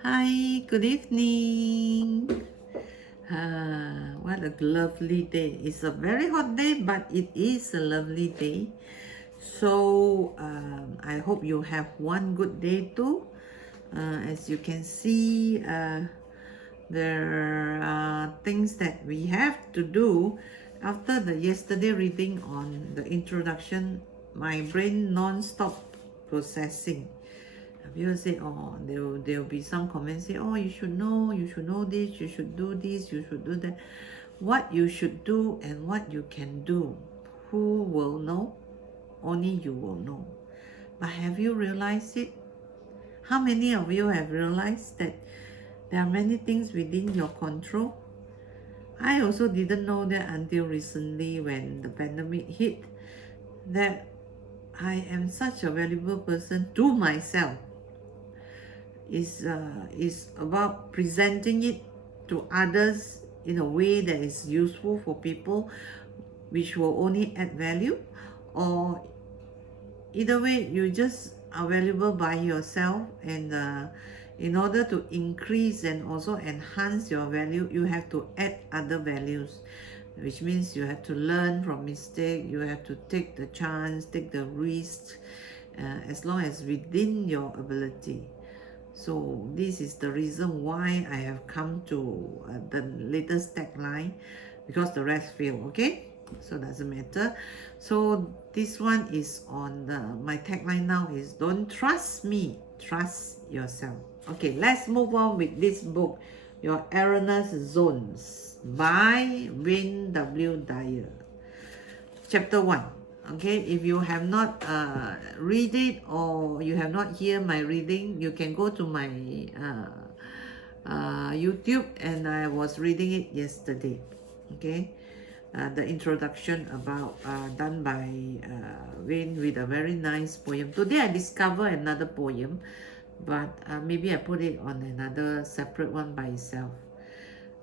Hi, good evening. What a lovely day. It's a very hot day, but it is a lovely day. So, I hope you have one good day too. As you can see, there are things that we have to do. After the yesterday reading on the introduction, my brain non-stop processing. People say, oh, there will be some comments say, oh, you should know this, you should do this, you should do that. What you should do and what you can do, who will know? Only you will know. But have you realized it? How many of you have realized that there are many things within your control? I also didn't know that until recently when the pandemic hit, that I am such a valuable person to myself. Is about presenting it to others in a way that is useful for people, which will only add value, or either way you just are valuable by yourself, and in order to increase and also enhance your value, you have to add other values, which means you have to learn from mistake, you have to take the chance, take the risk, as long as within your ability. So this is the reason why I have come to the latest tagline, because the rest fail, okay? So doesn't matter. So this one is on my tagline now is don't trust me, trust yourself. Okay, let's move on with this book, Your Erroneous Zones by Wayne W. Dyer. Chapter 1. Okay, if you have not read it or you have not hear my reading, you can go to my YouTube, and I was reading it yesterday. Okay, the introduction about done by Wayne with a very nice poem. Today I discover another poem, but maybe I put it on another separate one by itself.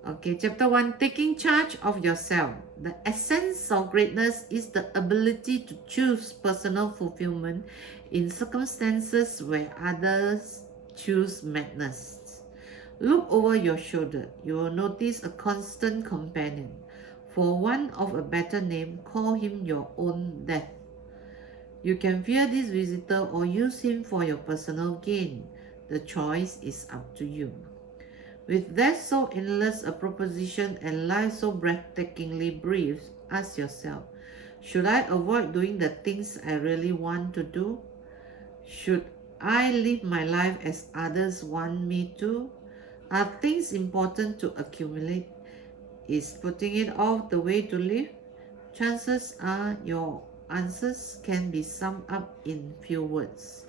Okay, chapter 1, taking charge of yourself. The essence of greatness is the ability to choose personal fulfillment in circumstances where others choose madness. Look over your shoulder. You will notice a constant companion. For want of a better name, call him your own death. You can fear this visitor or use him for your personal gain. The choice is up to you. With death so endless a proposition and life so breathtakingly brief, ask yourself, should I avoid doing the things I really want to do? Should I live my life as others want me to? Are things important to accumulate? Is putting it off the way to live? Chances are your answers can be summed up in few words.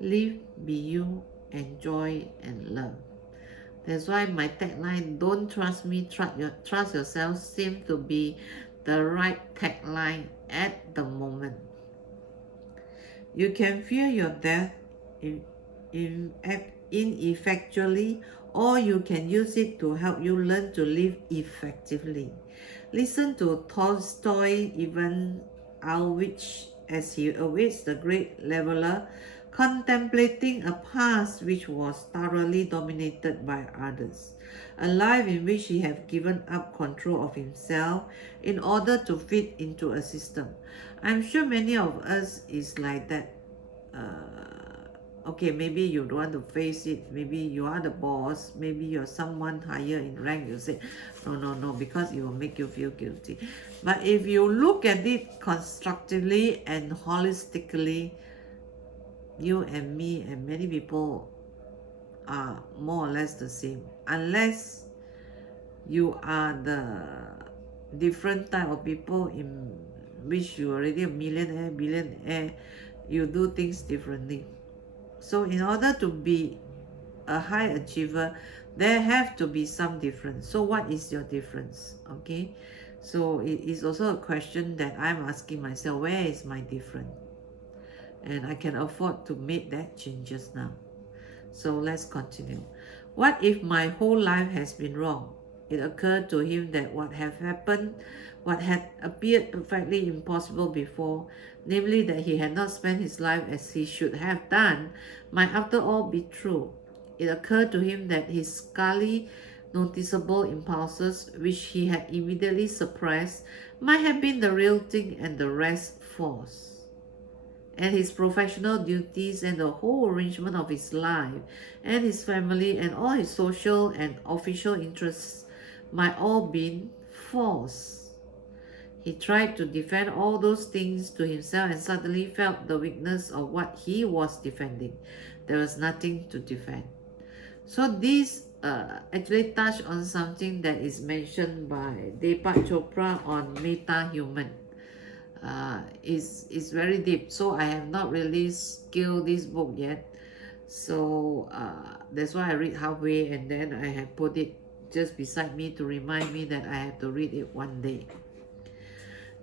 Live, be you, enjoy, and love. That's why my tagline, don't trust me, trust yourself, seems to be the right tagline at the moment. You can fear your death ineffectually, or you can use it to help you learn to live effectively. Listen to Tolstoy Ivan Ilyich as he awaits the great leveler, contemplating a past which was thoroughly dominated by others, a life in which he had given up control of himself in order to fit into a system. I'm sure many of us is like that. Okay, maybe you don't want to face it, maybe you are the boss, maybe you're someone higher in rank, you say no, because it will make you feel guilty. But if you look at it constructively and holistically, you and me and many people are more or less the same, unless you are the different type of people in which you already a millionaire, billionaire, you do things differently. So in order to be a high achiever, there have to be some difference. So what is your difference? Okay, so it is also a question that I'm asking myself, where is my difference? And I can afford to make that changes now. So let's continue. What if my whole life has been wrong? It occurred to him that what had happened, what had appeared perfectly impossible before, namely that he had not spent his life as he should have done, might after all be true. It occurred to him that his scarcely noticeable impulses, which he had immediately suppressed, might have been the real thing and the rest false. And his professional duties and the whole arrangement of his life and his family and all his social and official interests might all been false. He tried to defend all those things to himself and suddenly felt the weakness of what he was defending. There was nothing to defend. So this actually touched on something that is mentioned by Deepak Chopra on meta-human. Is very deep. So I have not really skilled this book yet. So that's why I read halfway and then I have put it just beside me to remind me that I have to read it one day.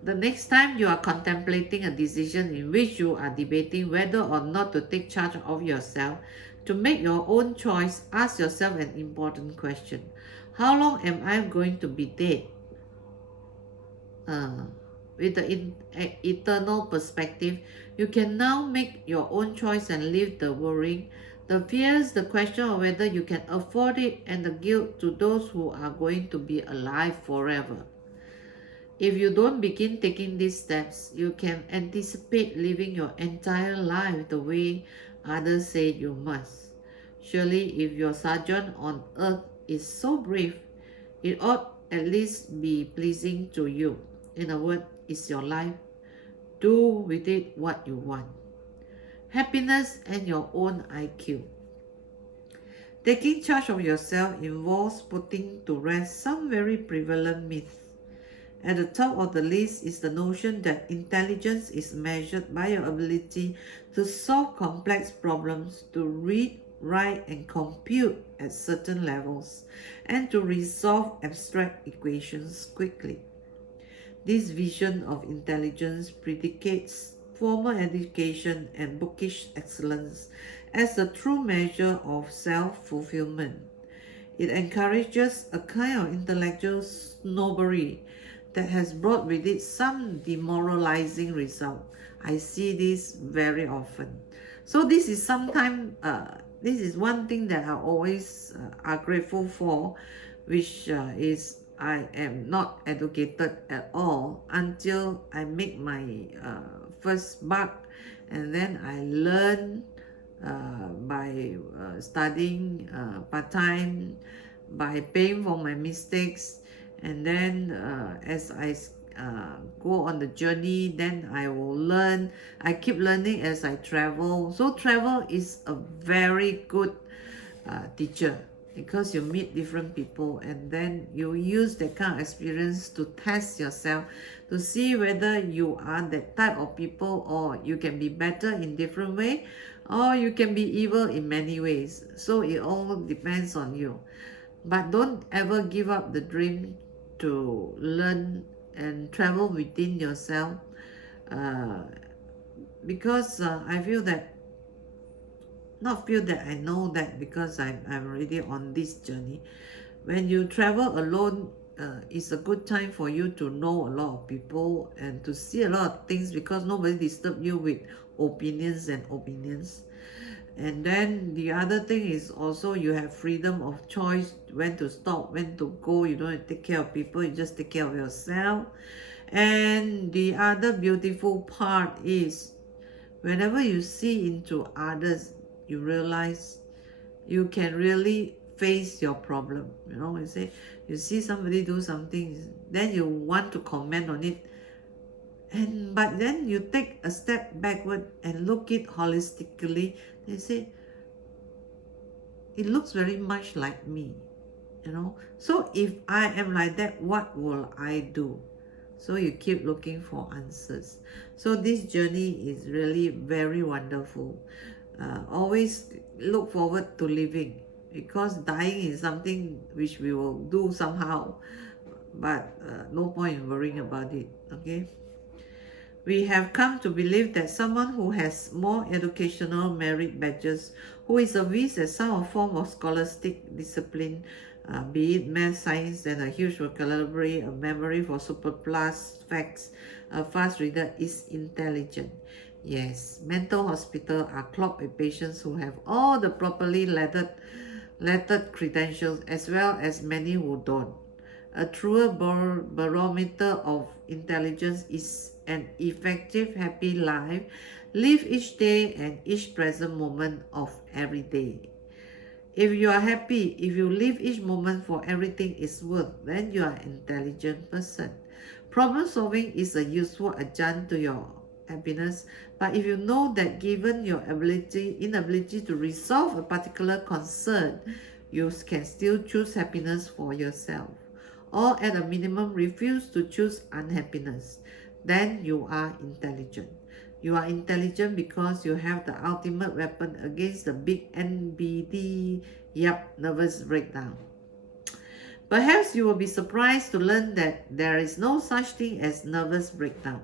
The next time you are contemplating a decision in which you are debating whether or not to take charge of yourself, to make your own choice, ask yourself an important question. How long am I going to be dead? With the eternal perspective, you can now make your own choice and leave the worrying, the fears, the question of whether you can afford it, and the guilt to those who are going to be alive forever. If you don't begin taking these steps, you can anticipate living your entire life the way others say you must. Surely, if your sojourn on earth is so brief, it ought at least be pleasing to you. In a word, it's your life. Do with it what you want. Happiness and your own IQ. Taking charge of yourself involves putting to rest some very prevalent myths. At the top of the list is the notion that intelligence is measured by your ability to solve complex problems, to read, write, and compute at certain levels, and to resolve abstract equations quickly. This vision of intelligence predicates formal education and bookish excellence as the true measure of self-fulfillment. It encourages a kind of intellectual snobbery that has brought with it some demoralizing result. I see this very often. So this is this is one thing that I always are grateful for, which is I am not educated at all until I make my first buck, and then I learn by studying part-time, by paying for my mistakes, and then as I go on the journey, then I will learn. I keep learning as I travel. So travel is a very good teacher, because you meet different people and then you use that kind of experience to test yourself, to see whether you are that type of people, or you can be better in different way, or you can be evil in many ways. So it all depends on you. But don't ever give up the dream to learn and travel within yourself, uh, because I feel that, not feel that, I know that, because I'm already on this journey. When you travel alone, it's a good time for you to know a lot of people and to see a lot of things, because nobody disturb you with opinions and opinions. And then the other thing is also you have freedom of choice, when to stop, when to go. You don't have to take care of people, you just take care of yourself. And the other beautiful part is, whenever you see into others, you realize you can really face your problem. You know, you see somebody do something, then you want to comment on it, but then you take a step backward and look it holistically. They say, it looks very much like me, you know. So if I am like that, what will I do? So you keep looking for answers. So this journey is really very wonderful. Always look forward to living, because dying is something which we will do somehow, but no point in worrying about it. Okay. We have come to believe that someone who has more educational merit badges, who is averse at some form of scholastic discipline, be it math, science, and a huge vocabulary, a memory for super plus facts, a fast reader, is intelligent. Yes, mental hospitals are clogged with patients who have all the properly leaded lettered credentials as well as many who don't. A truer barometer of intelligence is an effective, happy life. Live each day and each present moment of every day. If you are happy, if you live each moment for everything is worth, then you are an intelligent person. Problem solving is a useful adjunct to your happiness, but if you know that given your inability to resolve a particular concern, you can still choose happiness for yourself, or at a minimum refuse to choose unhappiness, then you are intelligent. You are intelligent because you have the ultimate weapon against the big NBD, nervous breakdown. Perhaps you will be surprised to learn that there is no such thing as nervous breakdown.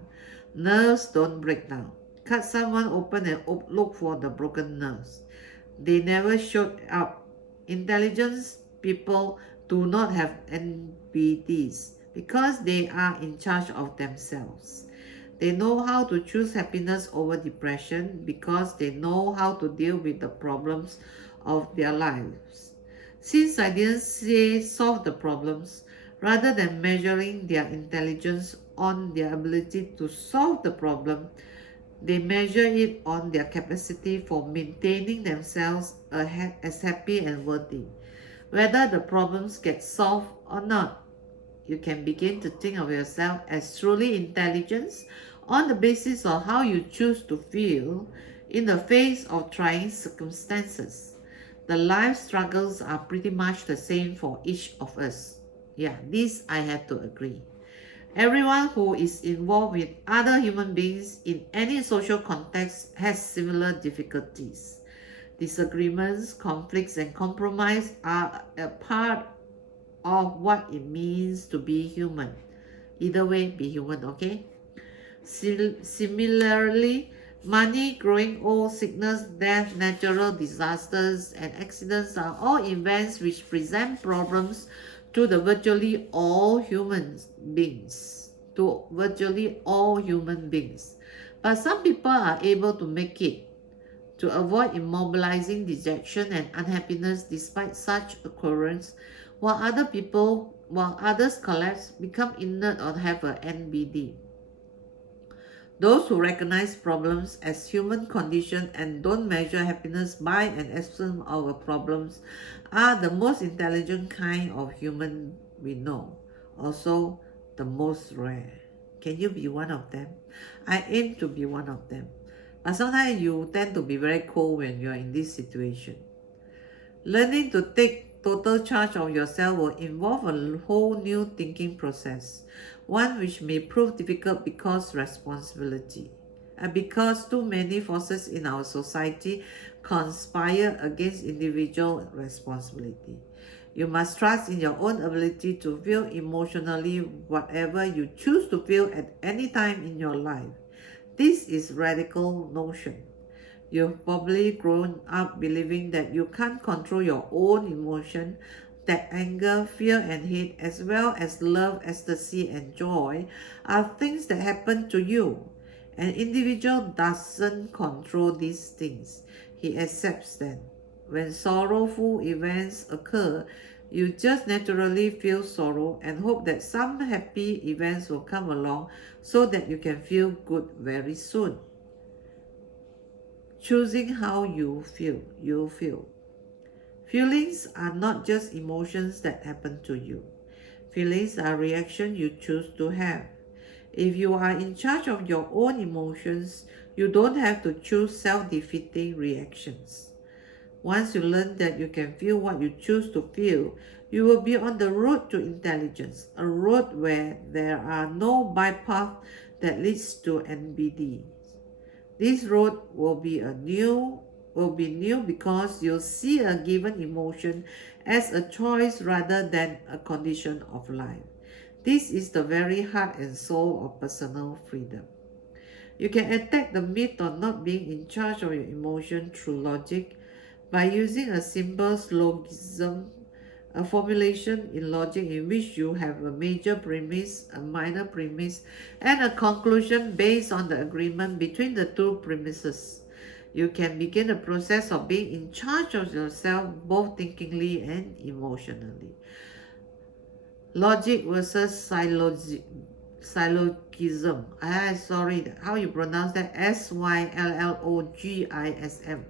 Nerves don't break down. Cut someone open and look for the broken nerves. They never showed up. Intelligence people do not have NBDs because they are in charge of themselves. They know how to choose happiness over depression because they know how to deal with the problems of their lives. Since I didn't say solve the problems, rather than measuring their intelligence on their ability to solve the problem, they measure it on their capacity for maintaining themselves as happy and worthy. Whether the problems get solved or not, you can begin to think of yourself as truly intelligent on the basis of how you choose to feel in the face of trying circumstances. The life struggles are pretty much the same for each of us. Yeah, this I have to agree. Everyone who is involved with other human beings in any social context has similar difficulties. Disagreements, conflicts, and compromise are a part of what it means to be human. Either way, be human, okay? Similarly, money, growing old, sickness, death, natural disasters, and accidents are all events which present problems to the virtually all human beings. To virtually all human beings. But some people are able to make it to avoid immobilizing dejection and unhappiness despite such occurrence, while others collapse, become inert, or have a NBD. Those who recognize problems as human condition and don't measure happiness by an estimate of problems are the most intelligent kind of human we know. Also, the most rare. Can you be one of them? I aim to be one of them. But sometimes you tend to be very cold when you are in this situation. Learning to take total charge of yourself will involve a whole new thinking process, one which may prove difficult because responsibility, and because too many forces in our society conspire against individual responsibility. You must trust in your own ability to feel emotionally whatever you choose to feel at any time in your life. This is radical notion. You've probably grown up believing that you can't control your own emotion, that anger, fear, and hate, as well as love, ecstasy, and joy, are things that happen to you. An individual doesn't control these things, he accepts them. When sorrowful events occur, you just naturally feel sorrow and hope that some happy events will come along so that you can feel good very soon. Choosing how you feel. Feelings are not just emotions that happen to you. Feelings are reactions you choose to have. If you are in charge of your own emotions, you don't have to choose self-defeating reactions. Once you learn that you can feel what you choose to feel, you will be on the road to intelligence, a road where there are no bypaths that leads to NBD. This road will be new because you'll see a given emotion as a choice rather than a condition of life. This is the very heart and soul of personal freedom. You can attack the myth of not being in charge of your emotion through logic by using a simple syllogism, a formulation in logic in which you have a major premise, a minor premise, and a conclusion based on the agreement between the two premises. You can begin the process of being in charge of yourself both thinkingly and emotionally. Logic versus syllogism. Sorry, how you pronounce that? Syllogism.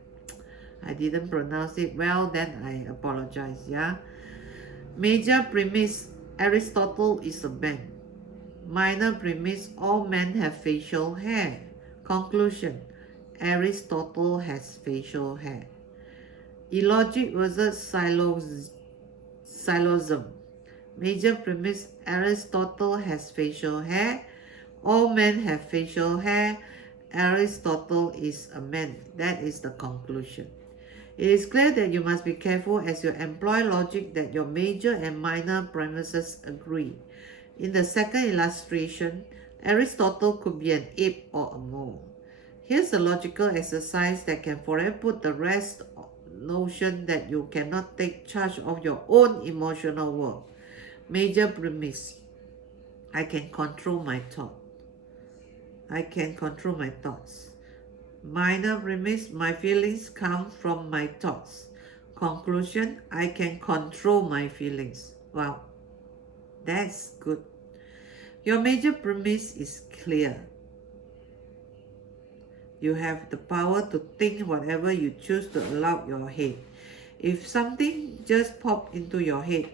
I didn't pronounce it well, then I apologize, yeah? Major premise, Aristotle is a man. Minor premise, all men have facial hair. Conclusion, Aristotle has facial hair. Illogic versus syllogism. Major premise, Aristotle has facial hair. All men have facial hair. Aristotle is a man. That is the conclusion. It is clear that you must be careful as you employ logic that your major and minor premises agree. In the second illustration, Aristotle could be an ape or a mole. Here's a logical exercise that can forever put the rest notion that you cannot take charge of your own emotional world. Major premise, I can control my thought. I can control my thoughts. Minor premise, my feelings come from my thoughts. Conclusion, I can control my feelings. Wow, that's good. Your major premise is clear. You have the power to think whatever you choose to allow your head. If something just popped into your head,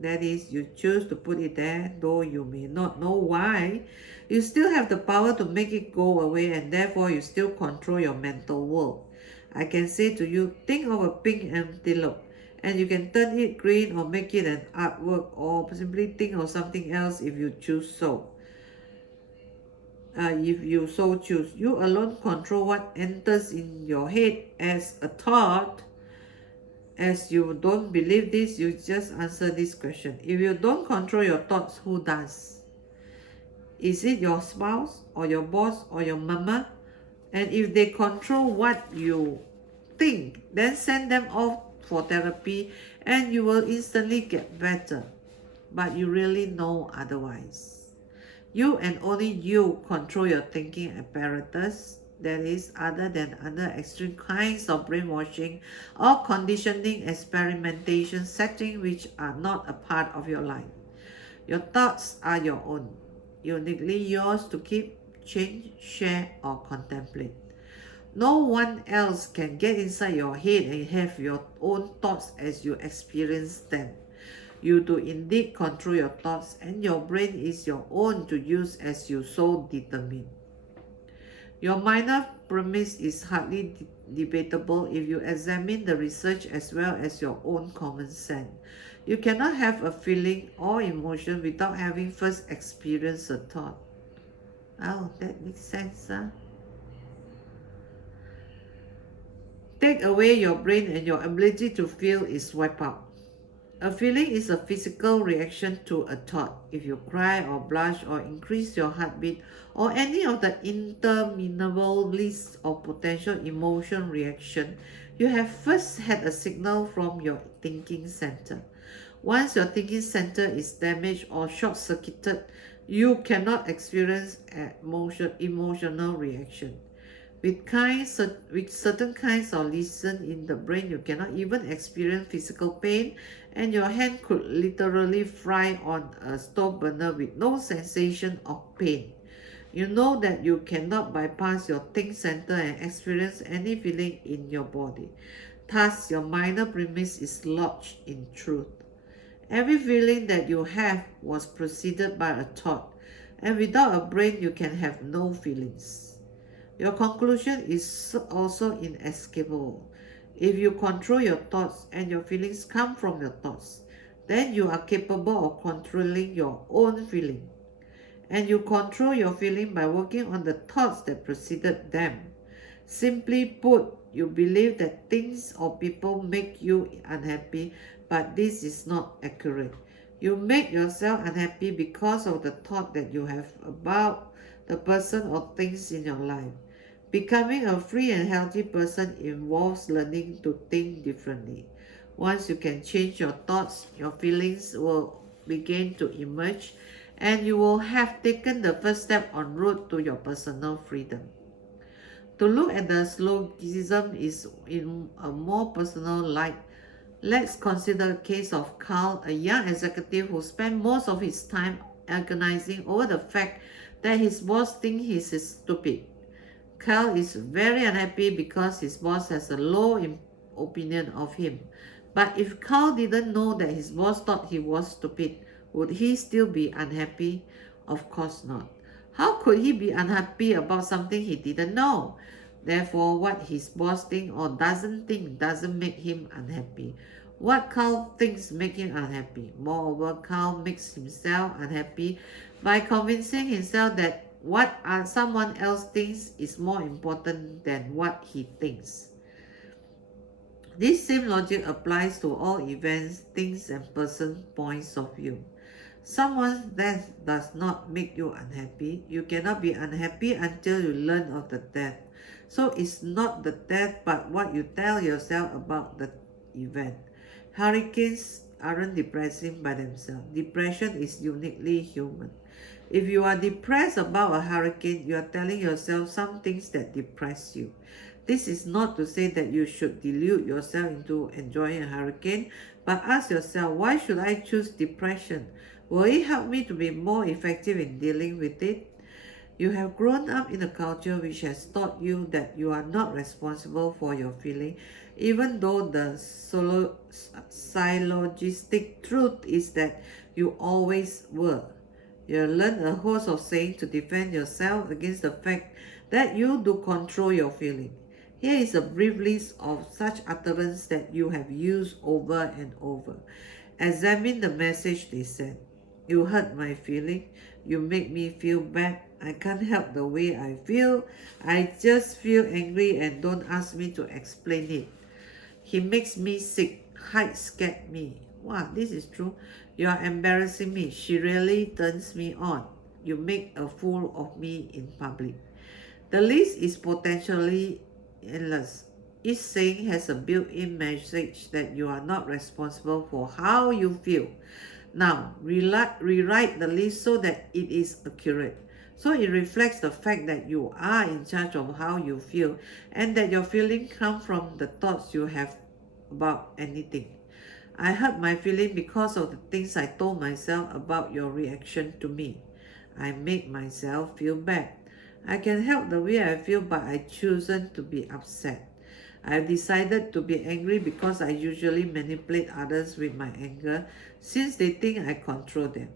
that is, you choose to put it there, though you may not know why, you still have the power to make it go away, and therefore you still control your mental world. I can say to you, think of a pink antelope, and you can turn it green or make it an artwork, or simply think of something else if you choose so. If you so choose, you alone control what enters in your head as a thought. As you don't believe this, you just answer this question. If you don't control your thoughts, who does? Is it your spouse or your boss or your mama? And if they control what you think, then send them off for therapy and you will instantly get better. But you really know otherwise. You and only you control your thinking apparatus, that is, other than under extreme kinds of brainwashing or conditioning experimentation settings which are not a part of your life. Your thoughts are your own, uniquely yours to keep, change, share, or contemplate. No one else can get inside your head and have your own thoughts as you experience them. You do indeed control your thoughts, and your brain is your own to use as you so determine. Your minor premise is hardly debatable if you examine the research as well as your own common sense. You cannot have a feeling or emotion without having first experienced a thought. Oh, that makes sense, huh? Take away your brain and your ability to feel is wiped out. A feeling is a physical reaction to a thought. If you cry or blush or increase your heartbeat or any of the interminable list of potential emotion reaction, you have first had a signal from your thinking center. Once your thinking center is damaged or short-circuited, you cannot experience emotional reaction. With certain kinds of lesion in the brain, you cannot even experience physical pain, and your hand could literally fry on a stove burner with no sensation of pain. You know that you cannot bypass your think center and experience any feeling in your body. Thus, your minor premise is lodged in truth. Every feeling that you have was preceded by a thought, and without a brain, you can have no feelings. Your conclusion is also inescapable. If you control your thoughts and your feelings come from your thoughts, then you are capable of controlling your own feeling. And you control your feeling by working on the thoughts that preceded them. Simply put, you believe that things or people make you unhappy, but this is not accurate. You make yourself unhappy because of the thought that you have about the person or things in your life. Becoming a free and healthy person involves learning to think differently. Once you can change your thoughts, your feelings will begin to emerge and you will have taken the first step en route to your personal freedom. To look at the syllogism is in a more personal light, let's consider the case of Carl, a young executive who spent most of his time agonizing over the fact that his boss thinks he is stupid. Carl is very unhappy because his boss has a low opinion of him. But if Carl didn't know that his boss thought he was stupid, would he still be unhappy? Of course not. How could he be unhappy about something he didn't know? Therefore, what his boss thinks or doesn't think doesn't make him unhappy. What Carl thinks makes him unhappy. Moreover, Carl makes himself unhappy by convincing himself that what someone else thinks is more important than what he thinks. This same logic applies to all events, things, and person points of view. Someone's death does not make you unhappy. You cannot be unhappy until you learn of the death. So it's not the death but what you tell yourself about the event. Hurricanes aren't depressing by themselves. Depression is uniquely human. If you are depressed about a hurricane, you are telling yourself some things that depress you. This is not to say that you should delude yourself into enjoying a hurricane, but ask yourself, why should I choose depression? Will it help me to be more effective in dealing with it? You have grown up in a culture which has taught you that you are not responsible for your feeling, even though the syllogistic truth is that you always were. You learn a host of sayings to defend yourself against the fact that you do control your feeling. Here is a brief list of such utterances that you have used over and over. Examine the message they send. You hurt my feeling. You make me feel bad. I can't help the way I feel. I just feel angry and don't ask me to explain it. He makes me sick. Height scared me. Wow, this is true. You are embarrassing me. She really turns me on. You make a fool of me in public. The list is potentially endless. Each saying has a built-in message that you are not responsible for how you feel. Now, rewrite the list so that it is accurate. So it reflects the fact that you are in charge of how you feel and that your feelings come from the thoughts you have about anything. I hurt my feeling because of the things I told myself about your reaction to me. I make myself feel bad. I can help the way I feel, but I chosen to be upset. I've decided to be angry because I usually manipulate others with my anger since they think I control them.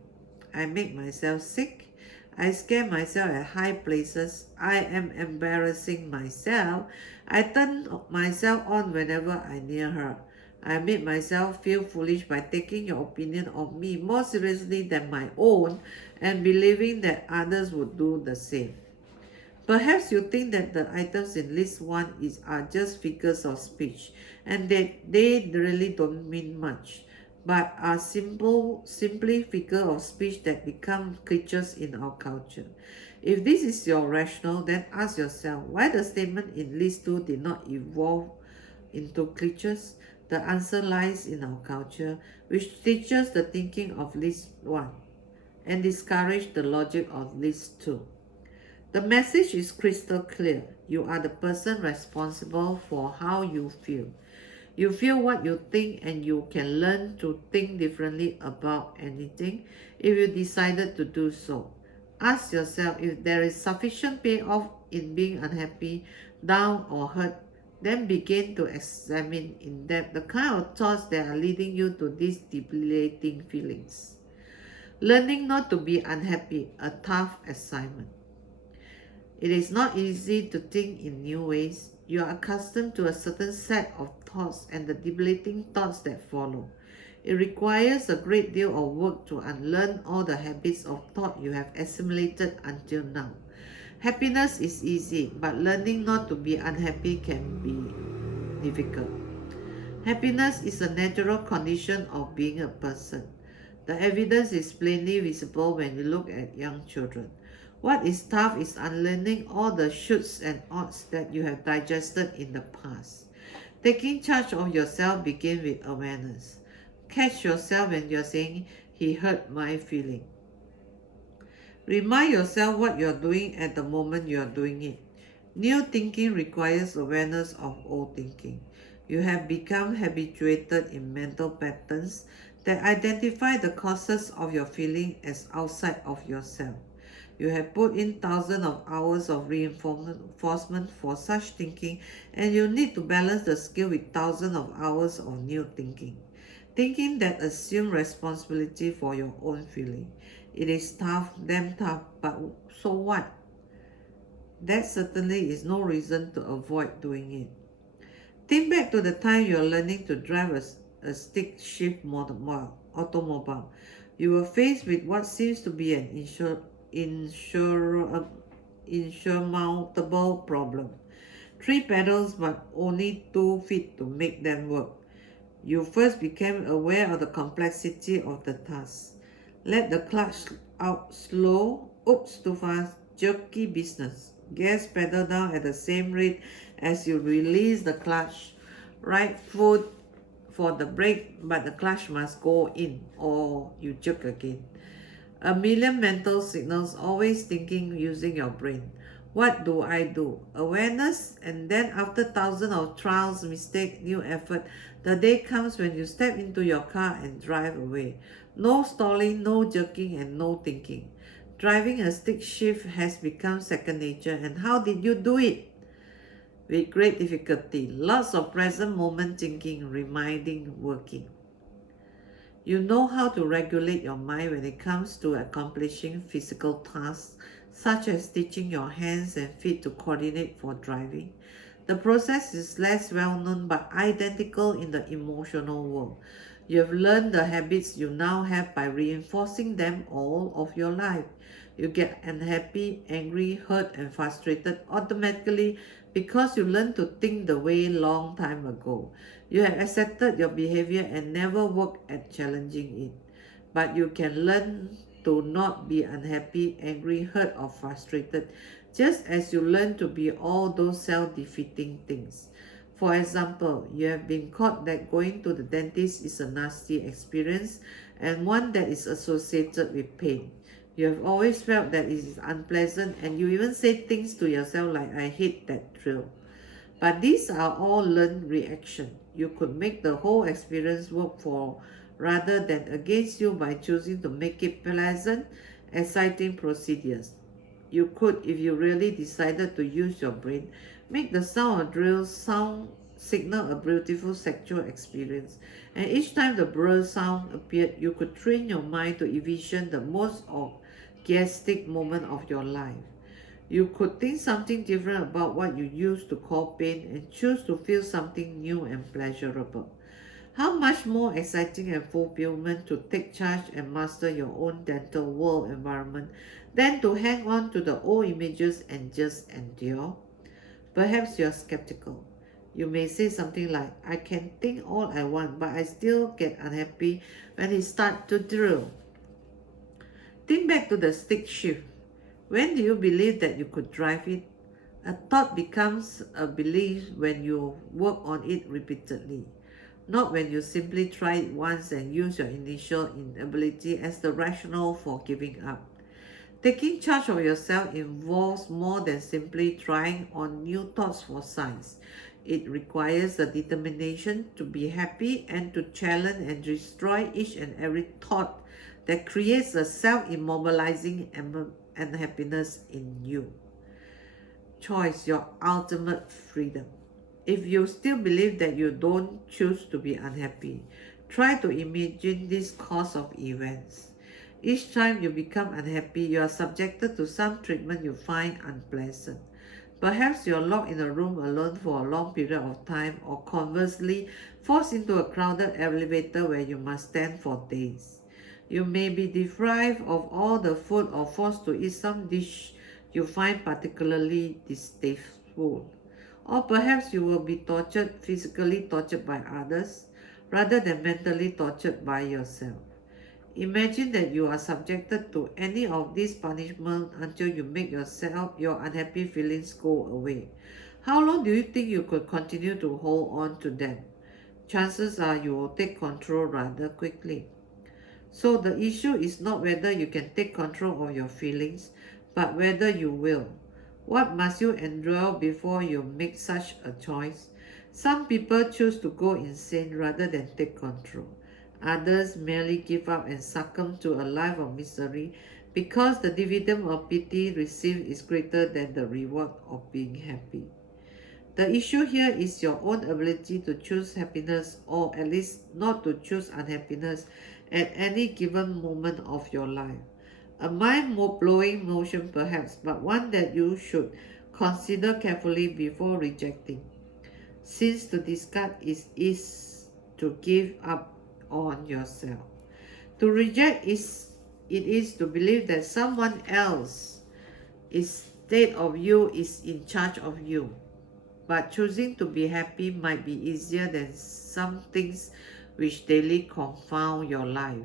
I make myself sick. I scare myself at high places. I am embarrassing myself. I turn myself on whenever I'm near her. I make myself feel foolish by taking your opinion of me more seriously than my own and believing that others would do the same. Perhaps you think that the items in list 1 are just figures of speech and that they really don't mean much, but are simply figures of speech that become creatures in our culture. If this is your rationale, then ask yourself why the statement in list 2 did not evolve into creatures. The answer lies in our culture, which teaches the thinking of list 1 and discourages the logic of list 2. The message is crystal clear. You are the person responsible for how you feel. You feel what you think and you can learn to think differently about anything if you decided to do so. Ask yourself if there is sufficient payoff in being unhappy, down or hurt, then begin to examine in depth the kind of thoughts that are leading you to these debilitating feelings. Learning not to be unhappy, a tough assignment. It is not easy to think in new ways. You are accustomed to a certain set of thoughts and the debilitating thoughts that follow. It requires a great deal of work to unlearn all the habits of thought you have assimilated until now. Happiness is easy, but learning not to be unhappy can be difficult. Happiness is a natural condition of being a person. The evidence is plainly visible when you look at young children. What is tough is unlearning all the shoulds and oughts that you have digested in the past. Taking charge of yourself begins with awareness. Catch yourself when you're saying, he hurt my feeling. Remind yourself what you're doing at the moment you're doing it. New thinking requires awareness of old thinking. You have become habituated in mental patterns that identify the causes of your feeling as outside of yourself. You have put in thousands of hours of reinforcement for such thinking, and you need to balance the skill with thousands of hours of new thinking. Thinking that assume responsibility for your own feeling. It is tough, damn tough, but so what? That certainly is no reason to avoid doing it. Think back to the time you are learning to drive a stick shift automobile. You were faced with what seems to be an insurmountable problem. Three pedals but only 2 feet to make them work. You first became aware of the complexity of the task. Let the clutch out slow, oops too fast, jerky business. Gas pedal down at the same rate as you release the clutch. Right foot for the brake, but the clutch must go in or you jerk again. A million mental signals, always thinking using your brain. What do I do? Awareness, and then after thousands of trials, mistake, new effort, the day comes when you step into your car and drive away. No stalling, no jerking, and no thinking. Driving a stick shift has become second nature. And how did you do it? With great difficulty. Lots of present moment thinking, reminding, working. You know how to regulate your mind when it comes to accomplishing physical tasks, such as teaching your hands and feet to coordinate for driving. The process is less well known but identical in the emotional world. You have learned the habits you now have by reinforcing them all of your life. You get unhappy, angry, hurt, and frustrated automatically because you learned to think the way long time ago. You have accepted your behavior and never worked at challenging it. But you can learn to not be unhappy, angry, hurt, or frustrated, just as you learn to be all those self-defeating things. For example, you have been caught that going to the dentist is a nasty experience and one that is associated with pain. You have always felt that it is unpleasant and you even say things to yourself like, I hate that thrill. But these are all learned reaction. You could make the whole experience work for rather than against you by choosing to make it pleasant, exciting procedures. You could, if you really decided to use your brain, make the sound of drills sound signal a beautiful sexual experience. And each time the brill sound appeared, you could train your mind to envision the most orgastic moment of your life. You could think something different about what you used to call pain and choose to feel something new and pleasurable. How much more exciting and fulfillment to take charge and master your own dental world environment than to hang on to the old images and just endure? Perhaps you're skeptical. You may say something like, I can think all I want, but I still get unhappy when it starts to drill. Think back to the stick shift. When do you believe that you could drive it? A thought becomes a belief when you work on it repeatedly, not when you simply try it once and use your initial inability as the rationale for giving up. Taking charge of yourself involves more than simply trying on new thoughts for size. It requires the determination to be happy and to challenge and destroy each and every thought that creates a self-immobilizing unhappiness in you. Choice, your ultimate freedom. If you still believe that you don't choose to be unhappy, try to imagine this course of events. Each time you become unhappy, you are subjected to some treatment you find unpleasant. Perhaps you're locked in a room alone for a long period of time, or conversely, forced into a crowded elevator where you must stand for days. You may be deprived of all the food or forced to eat some dish you find particularly distasteful. Or perhaps you will be tortured, physically tortured by others, rather than mentally tortured by yourself. Imagine that you are subjected to any of these punishments until you make your unhappy feelings go away. How long do you think you could continue to hold on to them? Chances are you will take control rather quickly. So the issue is not whether you can take control of your feelings, but whether you will. What must you endure before you make such a choice? Some people choose to go insane rather than take control. Others merely give up and succumb to a life of misery because the dividend of pity received is greater than the reward of being happy. The issue here is your own ability to choose happiness, or at least not to choose unhappiness at any given moment of your life. A mind-blowing notion perhaps, but one that you should consider carefully before rejecting, since to discard is to give up on yourself. To reject is to believe that someone else instead of you is in charge of you. But choosing to be happy might be easier than some things which daily confound your life.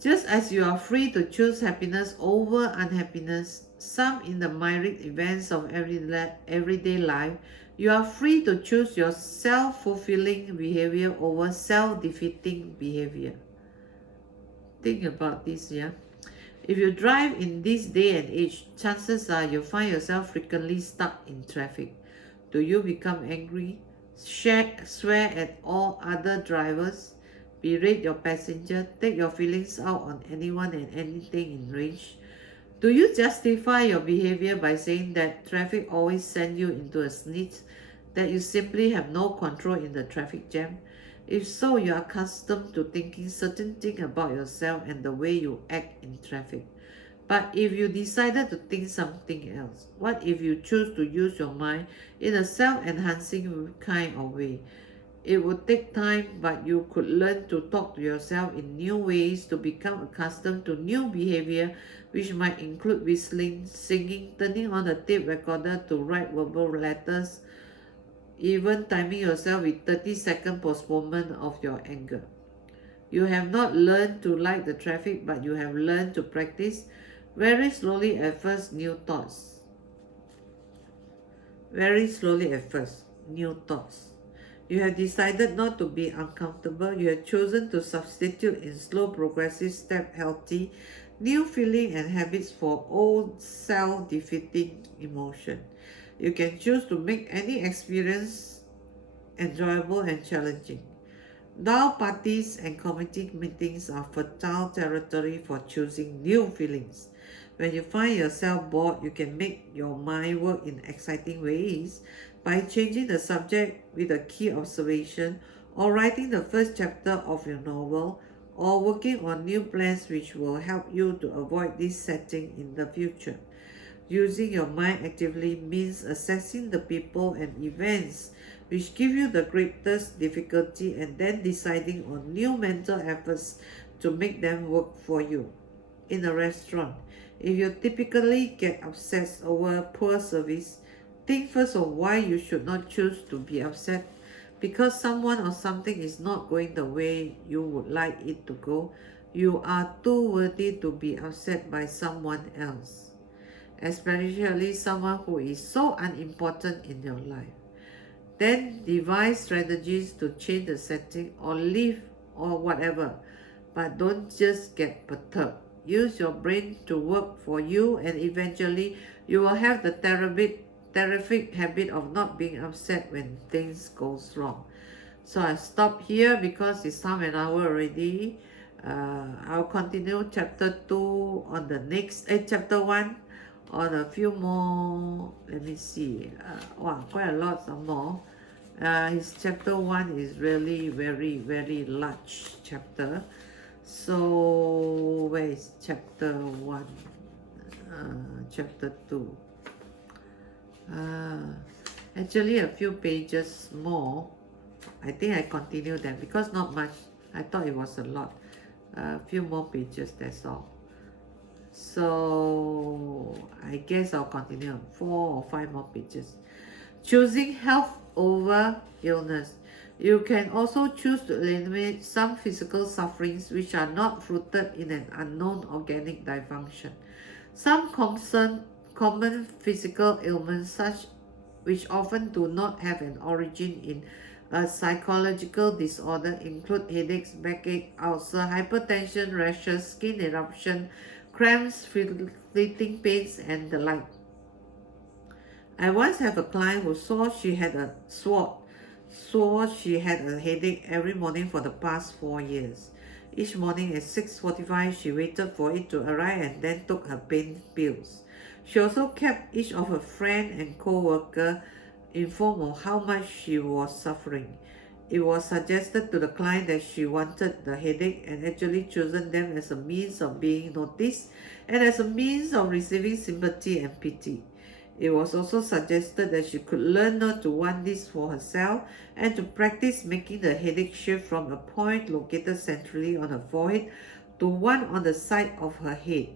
Just as you are free to choose happiness over unhappiness, some in the myriad events of everyday life, you are free to choose your self-fulfilling behavior over self-defeating behavior. Think about this, yeah? If you drive in this day and age, chances are you find yourself frequently stuck in traffic. Do you become angry, swear at all other drivers, berate your passenger, take your feelings out on anyone and anything in range? Do you justify your behavior by saying that traffic always sends you into a snitch, that you simply have no control in the traffic jam? If so, you are accustomed to thinking certain things about yourself and the way you act in traffic. But if you decided to think something else, what if you choose to use your mind in a self-enhancing kind of way? It would take time, but you could learn to talk to yourself in new ways, to become accustomed to new behavior, which might include whistling, singing, turning on the tape recorder to write verbal letters, even timing yourself with 30-second postponement of your anger. You have not learned to like the traffic, but you have learned to practice very slowly at first new thoughts. Very slowly at first, new thoughts. You have decided not to be uncomfortable. You have chosen to substitute in slow progressive step healthy new feeling and habits for old self-defeating emotion. You can choose to make any experience enjoyable and challenging. Now parties and committee meetings are fertile territory for choosing new feelings. When you find yourself bored, you can make your mind work in exciting ways by changing the subject with a key observation, or writing the first chapter of your novel, or working on new plans which will help you to avoid this setting in the future. Using your mind actively means assessing the people and events which give you the greatest difficulty and then deciding on new mental efforts to make them work for you. In a restaurant, if you typically get upset over poor service, think first of why you should not choose to be upset because someone or something is not going the way you would like it to go. You are too worthy to be upset by someone else, especially someone who is so unimportant in your life. Then devise strategies to change the setting or leave or whatever. But don't just get perturbed. Use your brain to work for you, and eventually you will have the terrific habit of not being upset when things goes wrong. So I stop here because it's time an hour already. I'll continue chapter 2 on the next, chapter 1 on a few more. Let me see. Wow, quite a lot some more. His chapter 1 is really very, very large chapter. So where is chapter 1? Chapter 2. Actually a few pages more. I think I continue them because not much. I thought it was a lot. A few more pages, that's all. So I guess I'll continue 4 or 5 more pages. Choosing health over illness. You can also choose to eliminate some physical sufferings which are not rooted in an unknown organic dysfunction. Some common physical ailments, such which often do not have an origin in a psychological disorder, include headaches, backache, ulcer, hypertension, rashes, skin eruption, cramps, fleeting pains, and the like. I once have a client who swore she had a headache every morning for the past 4 years. Each morning at 6:45, she waited for it to arrive and then took her pain pills. She also kept each of her friend and co-worker informed of how much she was suffering. It was suggested to the client that she wanted the headache and actually chosen them as a means of being noticed and as a means of receiving sympathy and pity. It was also suggested that she could learn not to want this for herself and to practice making the headache shift from a point located centrally on her forehead to one on the side of her head.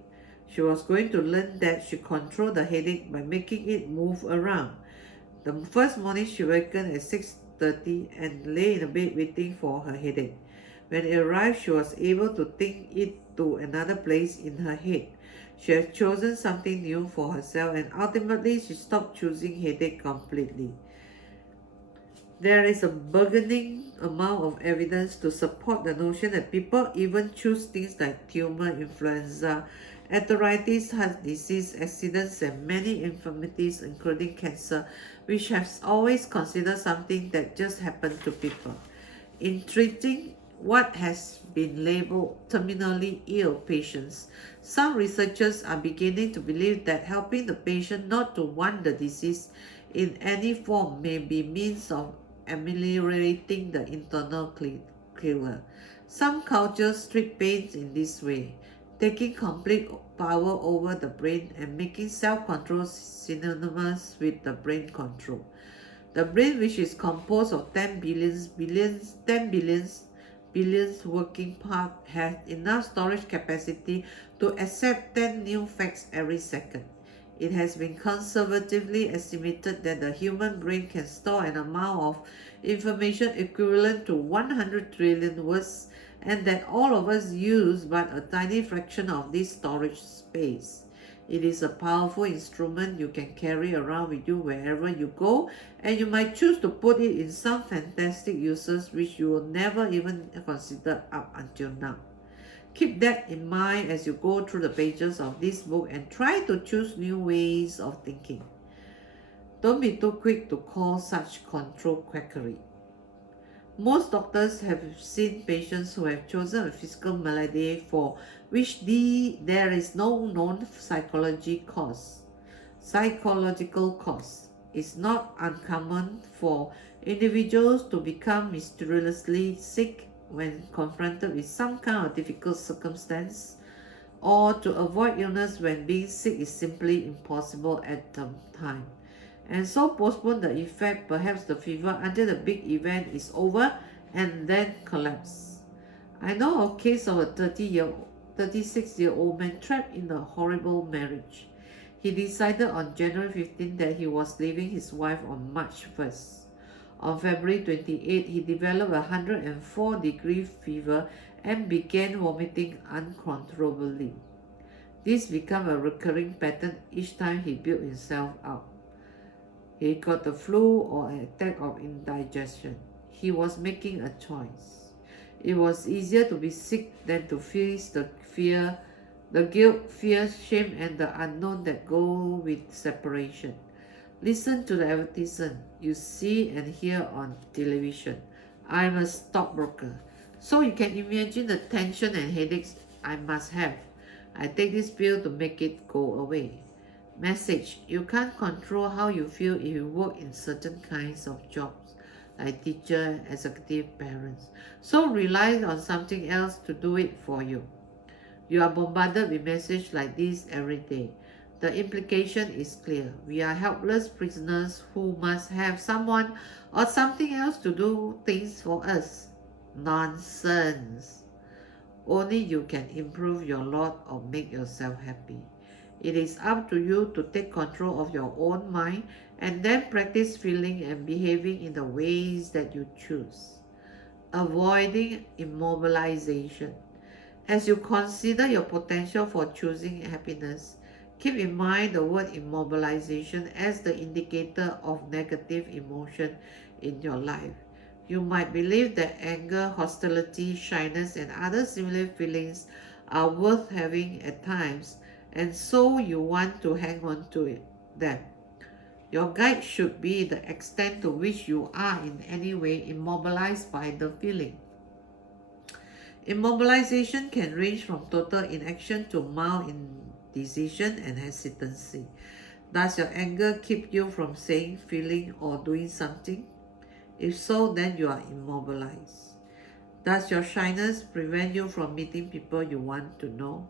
She was going to learn that she controlled the headache by making it move around. The first morning she awakened at 6:30 and lay in the bed waiting for her headache. When it arrived, she was able to take it to another place in her head. She had chosen something new for herself and ultimately she stopped choosing headache completely. There is a burgeoning amount of evidence to support the notion that people even choose things like tumor, influenza, arthritis, heart disease, accidents, and many infirmities, including cancer, which have always considered something that just happened to people. In treating what has been labeled terminally ill patients, some researchers are beginning to believe that helping the patient not to want the disease in any form may be means of ameliorating the internal killer. Some cultures treat pain in this way, taking complete power over the brain and making self-control synonymous with the brain control. The brain, which is composed of 10 billions working parts, has enough storage capacity to accept 10 new facts every second. It has been conservatively estimated that the human brain can store an amount of information equivalent to 100 trillion words and that all of us use but a tiny fraction of this storage space. It is a powerful instrument you can carry around with you wherever you go, and you might choose to put it in some fantastic uses which you will never even consider up until now. Keep that in mind as you go through the pages of this book and try to choose new ways of thinking. Don't be too quick to call such control quackery. Most doctors have seen patients who have chosen a physical malady for which there is no known psychological cause. It's not uncommon for individuals to become mysteriously sick when confronted with some kind of difficult circumstance, or to avoid illness when being sick is simply impossible at the time, and so postpone the effect, perhaps the fever, until the big event is over and then collapse. I know a case of a 36-year-old man trapped in a horrible marriage. He decided on January 15 that he was leaving his wife on March 1st. On February 28, he developed a 104-degree fever and began vomiting uncontrollably. This became a recurring pattern each time he built himself up. He got the flu or an attack of indigestion. He was making a choice. It was easier to be sick than to face the guilt, fear, shame, and the unknown that go with separation. Listen to the advertisement you see and hear on television. I'm a stockbroker. So you can imagine the tension and headaches I must have. I take this pill to make it go away. Message: you can't control how you feel if you work in certain kinds of jobs, like teacher, executive, parents. So rely on something else to do it for you. You are bombarded with messages like this every day. The implication is clear. We are helpless prisoners who must have someone or something else to do things for us. Nonsense. Only you can improve your lot or make yourself happy. It is up to you to take control of your own mind and then practice feeling and behaving in the ways that you choose. Avoiding immobilization. As you consider your potential for choosing happiness, keep in mind the word immobilization as the indicator of negative emotion in your life. You might believe that anger, hostility, shyness, and other similar feelings are worth having at times, and so you want to hang on to them. Your guide should be the extent to which you are in any way immobilized by the feeling. Immobilization can range from total inaction to mild indecision and hesitancy. Does your anger keep you from saying, feeling, or doing something? If so, then you are immobilized. Does your shyness prevent you from meeting people you want to know?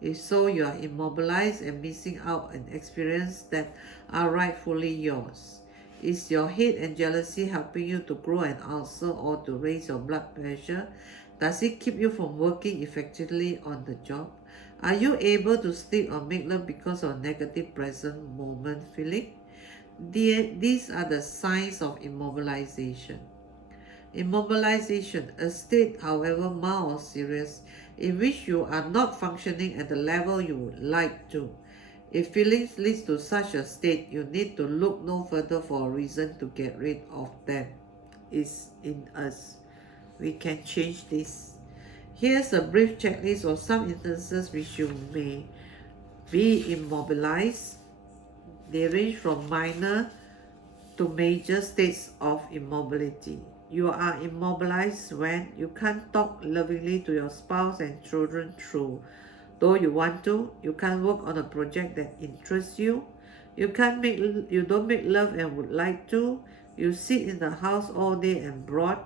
If so, you are immobilized and missing out on experiences that are rightfully yours. Is your hate and jealousy helping you to grow an ulcer or to raise your blood pressure? Does it keep you from working effectively on the job? Are you able to sleep or make love because of negative present moment feeling? These are the signs of immobilization. Immobilization, a state, however mild or serious, in which you are not functioning at the level you would like to. If feelings lead to such a state, you need to look no further for a reason to get rid of them. It's in us. We can change this. Here's a brief checklist of some instances which you may be immobilized. They range from minor to major states of immobility. You are immobilized when you can't talk lovingly to your spouse and children through. Though you want to, you can't work on a project that interests you. You don't make love and would like to. You sit in the house all day and broad.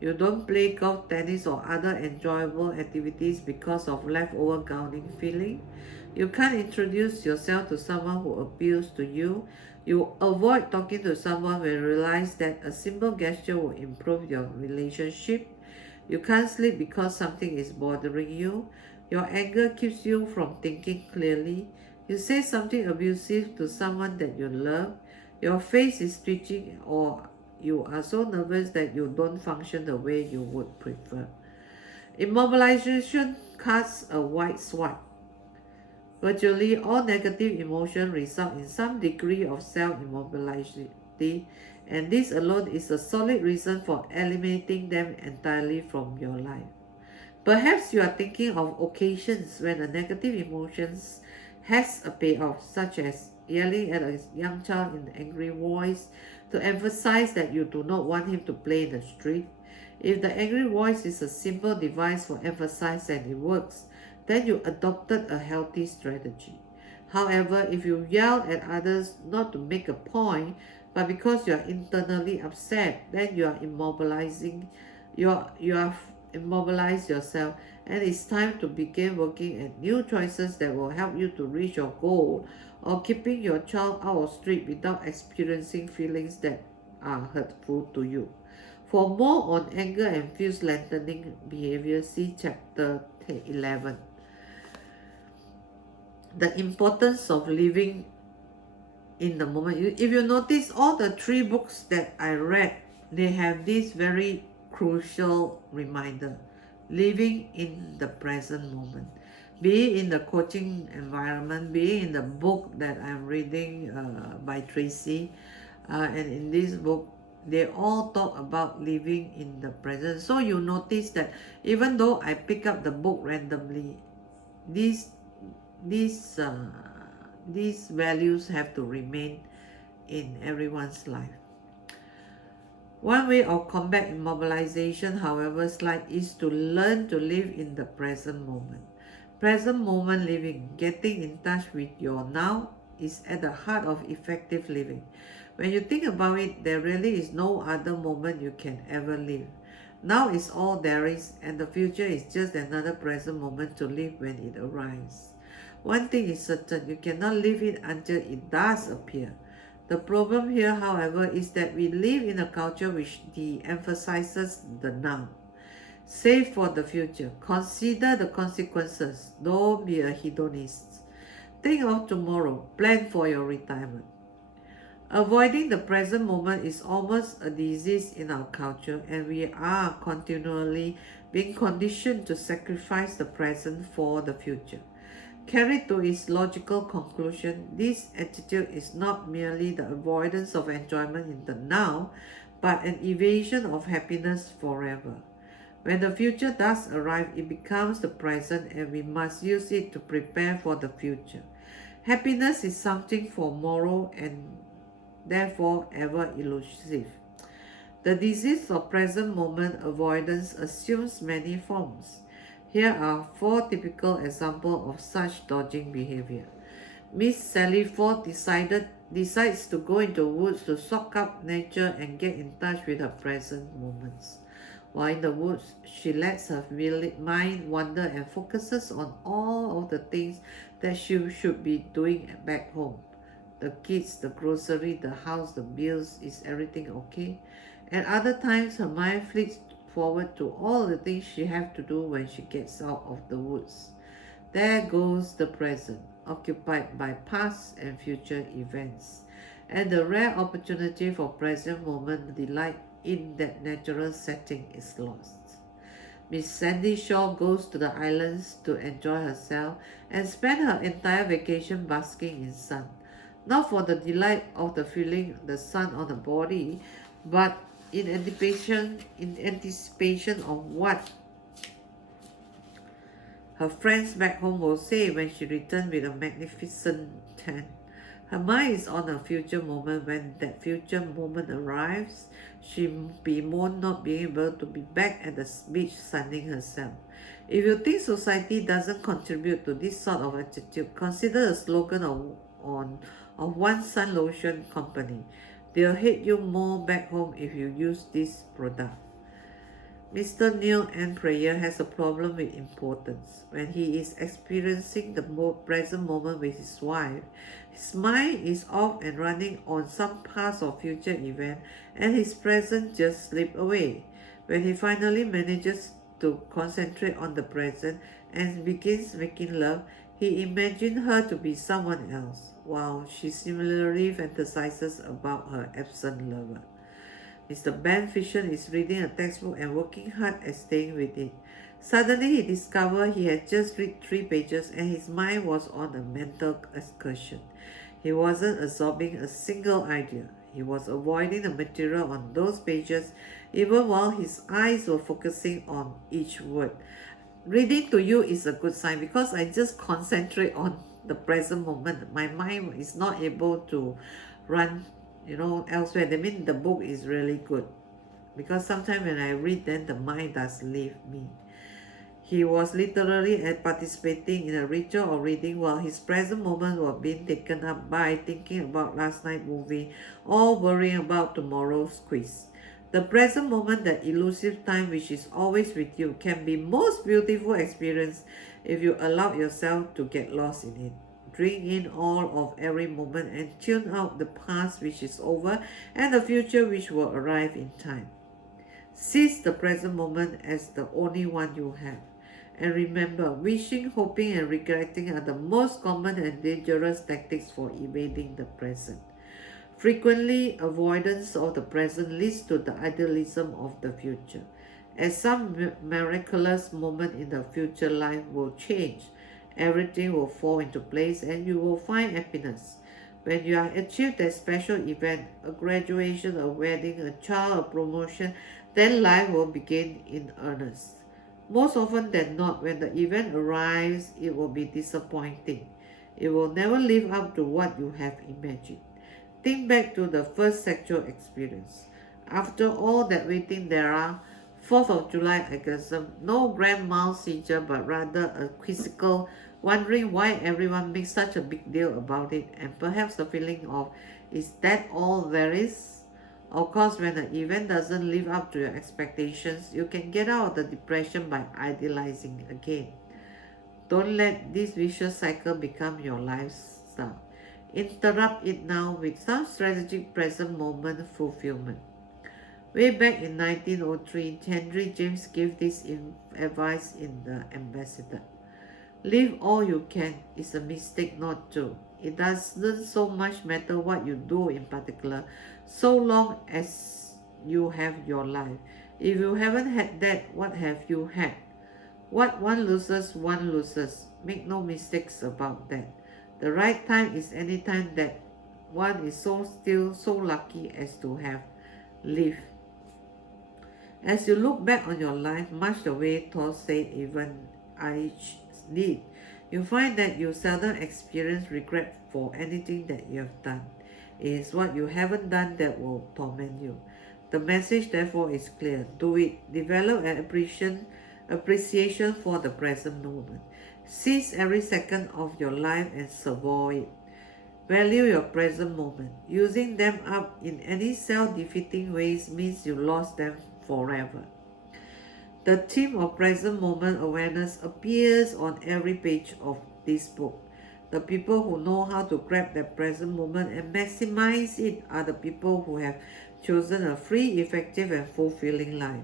You don't play golf, tennis, or other enjoyable activities because of leftover gouting feeling. You can't introduce yourself to someone who appeals to you. You avoid talking to someone when you realize that a simple gesture will improve your relationship. You can't sleep because something is bothering you. Your anger keeps you from thinking clearly. You say something abusive to someone that you love. Your face is twitching, or you are so nervous that you don't function the way you would prefer. Immobilization casts a wide swath. Virtually all negative emotions result in some degree of self-immobility, and this alone is a solid reason for eliminating them entirely from your life. Perhaps you are thinking of occasions when a negative emotion has a payoff, such as yelling at a young child in an angry voice to emphasize that you do not want him to play in the street. If the angry voice is a simple device for emphasis and it works, then you adopted a healthy strategy. However, if you yell at others not to make a point, but because you are internally upset, then you are immobilized yourself, and it's time to begin working at new choices that will help you to reach your goal, or keeping your child out of street without experiencing feelings that are hurtful to you. For more on anger and fuse lengthening behavior, see chapter 11. The importance of living in the moment. If you notice, all the three books that I read, they have this very crucial reminder: living in the present moment. Be it in the coaching environment, be it in the book that I'm reading by Tracy, and in this book, they all talk about living in the present. So you notice that even though I pick up the book randomly, these these uh, these values have to remain in everyone's life. One way of combat immobilization, however slight, is to learn to live in the present moment. Present moment living, getting in touch with your now, is at the heart of effective living. When you think about it, there really is no other moment you can ever live. Now is all there is, and the future is just another present moment to live when it arrives. One thing is certain: you cannot live it until it does appear. The problem here, however, is that we live in a culture which de-emphasizes the now. Save for the future. Consider the consequences. Don't be a hedonist. Think of tomorrow. Plan for your retirement. Avoiding the present moment is almost a disease in our culture, and we are continually being conditioned to sacrifice the present for the future. Carried to its logical conclusion, this attitude is not merely the avoidance of enjoyment in the now, but an evasion of happiness forever. When the future does arrive, it becomes the present and we must use it to prepare for the future. Happiness is something for tomorrow and therefore ever elusive. The disease of present moment avoidance assumes many forms. Here are four typical examples of such dodging behavior. Miss Sally Ford decides to go into the woods to soak up nature and get in touch with her present moments. While in the woods, she lets her mind wander and focuses on all of the things that she should be doing back home. The kids, the grocery, the house, the bills, is everything okay? At other times, her mind flicks forward to all the things she has to do when she gets out of the woods. There goes the present, occupied by past and future events, and the rare opportunity for present moment delight in that natural setting is lost. Miss Sandy Shaw goes to the islands to enjoy herself and spend her entire vacation basking in sun, not for the delight of the feeling the sun on her body, but in anticipation of what her friends back home will say when she returns with a magnificent tan. Her mind is on a future moment. When that future moment arrives, she bemoans not being able to be back at the beach sunning herself. If you think society doesn't contribute to this sort of attitude, consider the slogan of one sun lotion company. They'll hate you more back home if you use this product. Mr. Neil N. Prayer has a problem with importance. When he is experiencing the present moment with his wife, his mind is off and running on some past or future event, and his present just slips away. When he finally manages to concentrate on the present and begins making love, he imagines her to be someone else, while she similarly fantasizes about her absent lover. Mr. Ben Fisher is reading a textbook and working hard at staying with it. Suddenly he discovered he had just read 3 pages and his mind was on a mental excursion. He wasn't absorbing a single idea. He was avoiding the material on those pages even while his eyes were focusing on each word. Reading to you is a good sign because I just concentrate on the present moment. My mind is not able to run elsewhere. That means the book is really good, because sometimes when I read, then the mind does leave me. He was literally participating in a ritual of reading while his present moments were being taken up by thinking about last night's movie or worrying about tomorrow's quiz. The present moment, the elusive time which is always with you, can be most beautiful experience if you allow yourself to get lost in it. Drink in all of every moment and tune out the past which is over and the future which will arrive in time. Seize the present moment as the only one you have. And remember, wishing, hoping, and regretting are the most common and dangerous tactics for evading the present. Frequently, avoidance of the present leads to the idealism of the future. As some miraculous moment in the future life will change, everything will fall into place and you will find happiness. When you have achieved that special event, a graduation, a wedding, a child, a promotion, then life will begin in earnest. Most often than not, when the event arrives, it will be disappointing. It will never live up to what you have imagined. Think back to the first sexual experience. After all that waiting, there are 4th of July orgasm, no grand mouse seizure, but rather a quizzical wondering why everyone makes such a big deal about it, and perhaps the feeling of, is that all there is? Of course, when an event doesn't live up to your expectations, you can get out of the depression by idealizing again. Don't let this vicious cycle become your lifestyle. Interrupt it now with some strategic present moment fulfillment. Way back in 1903, Henry James gave this advice in The Ambassador. Live all you can is a mistake not to. It doesn't so much matter what you do in particular, so long as you have your life. If you haven't had that, what have you had? What one loses, one loses. Make no mistakes about that. The right time is any time that one is still so lucky as to have lived. As you look back on your life, much the way Thor said even I did, you find that you seldom experience regret for anything that you have done. It is what you haven't done that will torment you. The message therefore is clear. Do it. Develop an appreciation for the present moment. Seize every second of your life and savour it. Value your present moment. Using them up in any self-defeating ways means you lost them forever. The theme of present moment awareness appears on every page of this book. The people who know how to grab their present moment and maximize it are the people who have chosen a free, effective, and fulfilling life.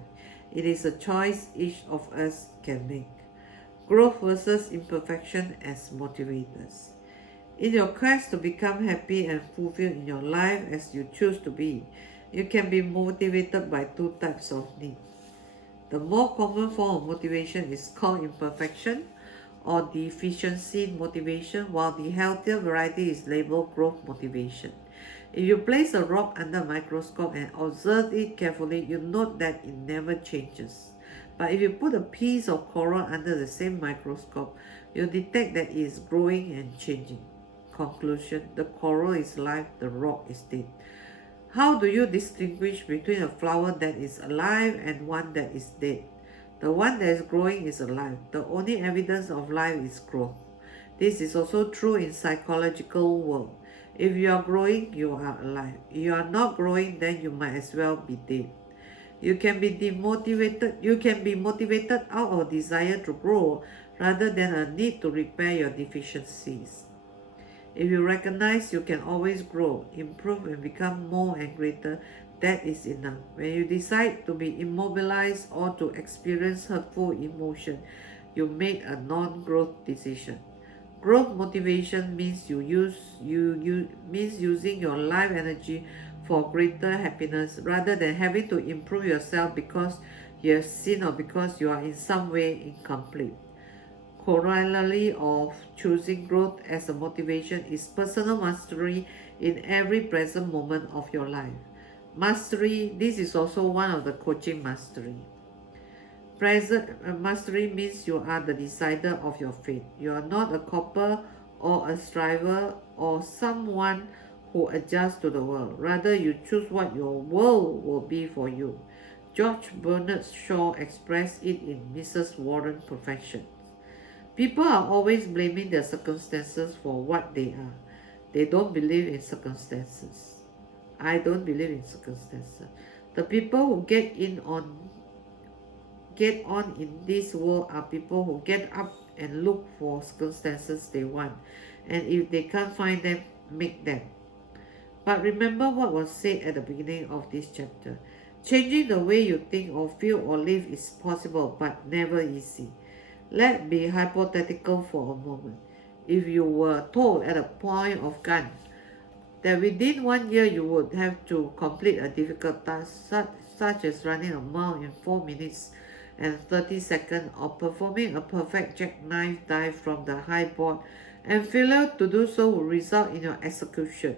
It is a choice each of us can make. Growth versus imperfection as motivators. In your quest to become happy and fulfilled in your life as you choose to be, you can be motivated by two types of needs. The more common form of motivation is called imperfection or deficiency motivation, while the healthier variety is labeled growth motivation. If you place a rock under a microscope and observe it carefully, you note that it never changes. But if you put a piece of coral under the same microscope, you detect that it is growing and changing. Conclusion: the coral is alive, the rock is dead. How do you distinguish between a flower that is alive and one that is dead? The one that is growing is alive. The only evidence of life is growth. This is also true in psychological world. If you are growing, you are alive. If you are not growing, then you might as well be dead. You can be motivated out of desire to grow rather than a need to repair your deficiencies. If you recognize you can always grow, improve, and become more and greater, that is enough. When you decide to be immobilized or to experience hurtful emotion, you make a non-growth decision. Growth motivation means means using your life energy for greater happiness rather than having to improve yourself because you have sinned or because you are in some way incomplete. Corollary of choosing growth as a motivation is personal mastery in every present moment of your life. Mastery, this is also one of the coaching mastery. Present mastery means you are the decider of your fate. You are not a copper or a striver or someone who adjusts to the world. Rather, you choose what your world will be for you. George Bernard Shaw expressed it in Mrs. Warren's Perfection. People are always blaming their circumstances for what they are. They don't believe in circumstances. I don't believe in circumstances. The people who get on in this world are people who get up and look for circumstances they want. And if they can't find them, make them. But remember what was said at the beginning of this chapter. Changing the way you think or feel or live is possible, but never easy. Let's be hypothetical for a moment. If you were told at a point of gun that within 1 year you would have to complete a difficult task such as running a mile in 4 minutes and 30 seconds or performing a perfect jackknife dive from the high board, and failure to do so will result in your execution,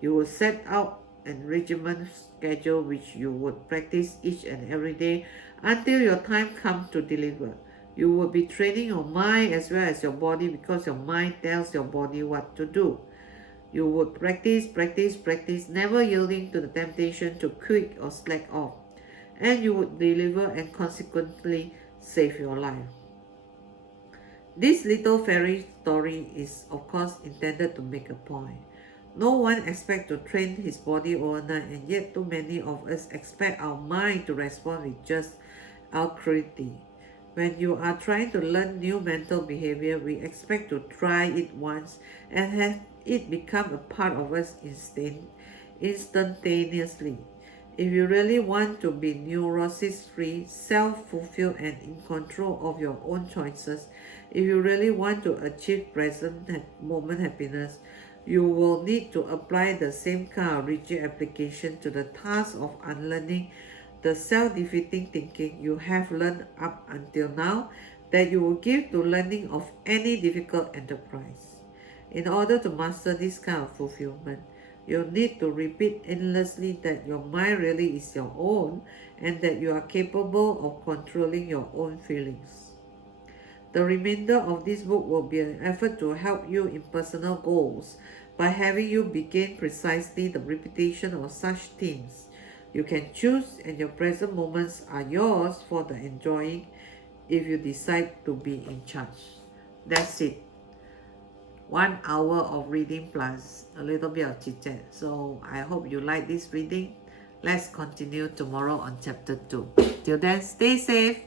you will set out a regimen schedule which you would practice each and every day until your time comes to deliver. You will be training your mind as well as your body because your mind tells your body what to do. You would practice, never yielding to the temptation to quit or slack off. And you would deliver and consequently save your life. This little fairy story is of course intended to make a point. No one expects to train his body overnight, and yet too many of us expect our mind to respond with just alacrity. When you are trying to learn new mental behavior, we expect to try it once and have it become a part of us instantaneously. If you really want to be neurosis-free, self-fulfilled, and in control of your own choices, if you really want to achieve present moment happiness, you will need to apply the same kind of rigid application to the task of unlearning the self-defeating thinking you have learned up until now that you will give to learning of any difficult enterprise. In order to master this kind of fulfillment, You need to repeat endlessly that your mind really is your own and that you are capable of controlling your own feelings. The remainder of this book will be an effort to help you in personal goals by having you begin precisely the repetition of such themes. You can choose, and your present moments are yours for the enjoying if you decide to be in charge. That's it. 1 hour of reading plus a little bit of chit chat. So I hope you like this reading. Let's continue tomorrow on chapter 2. Till then, stay safe.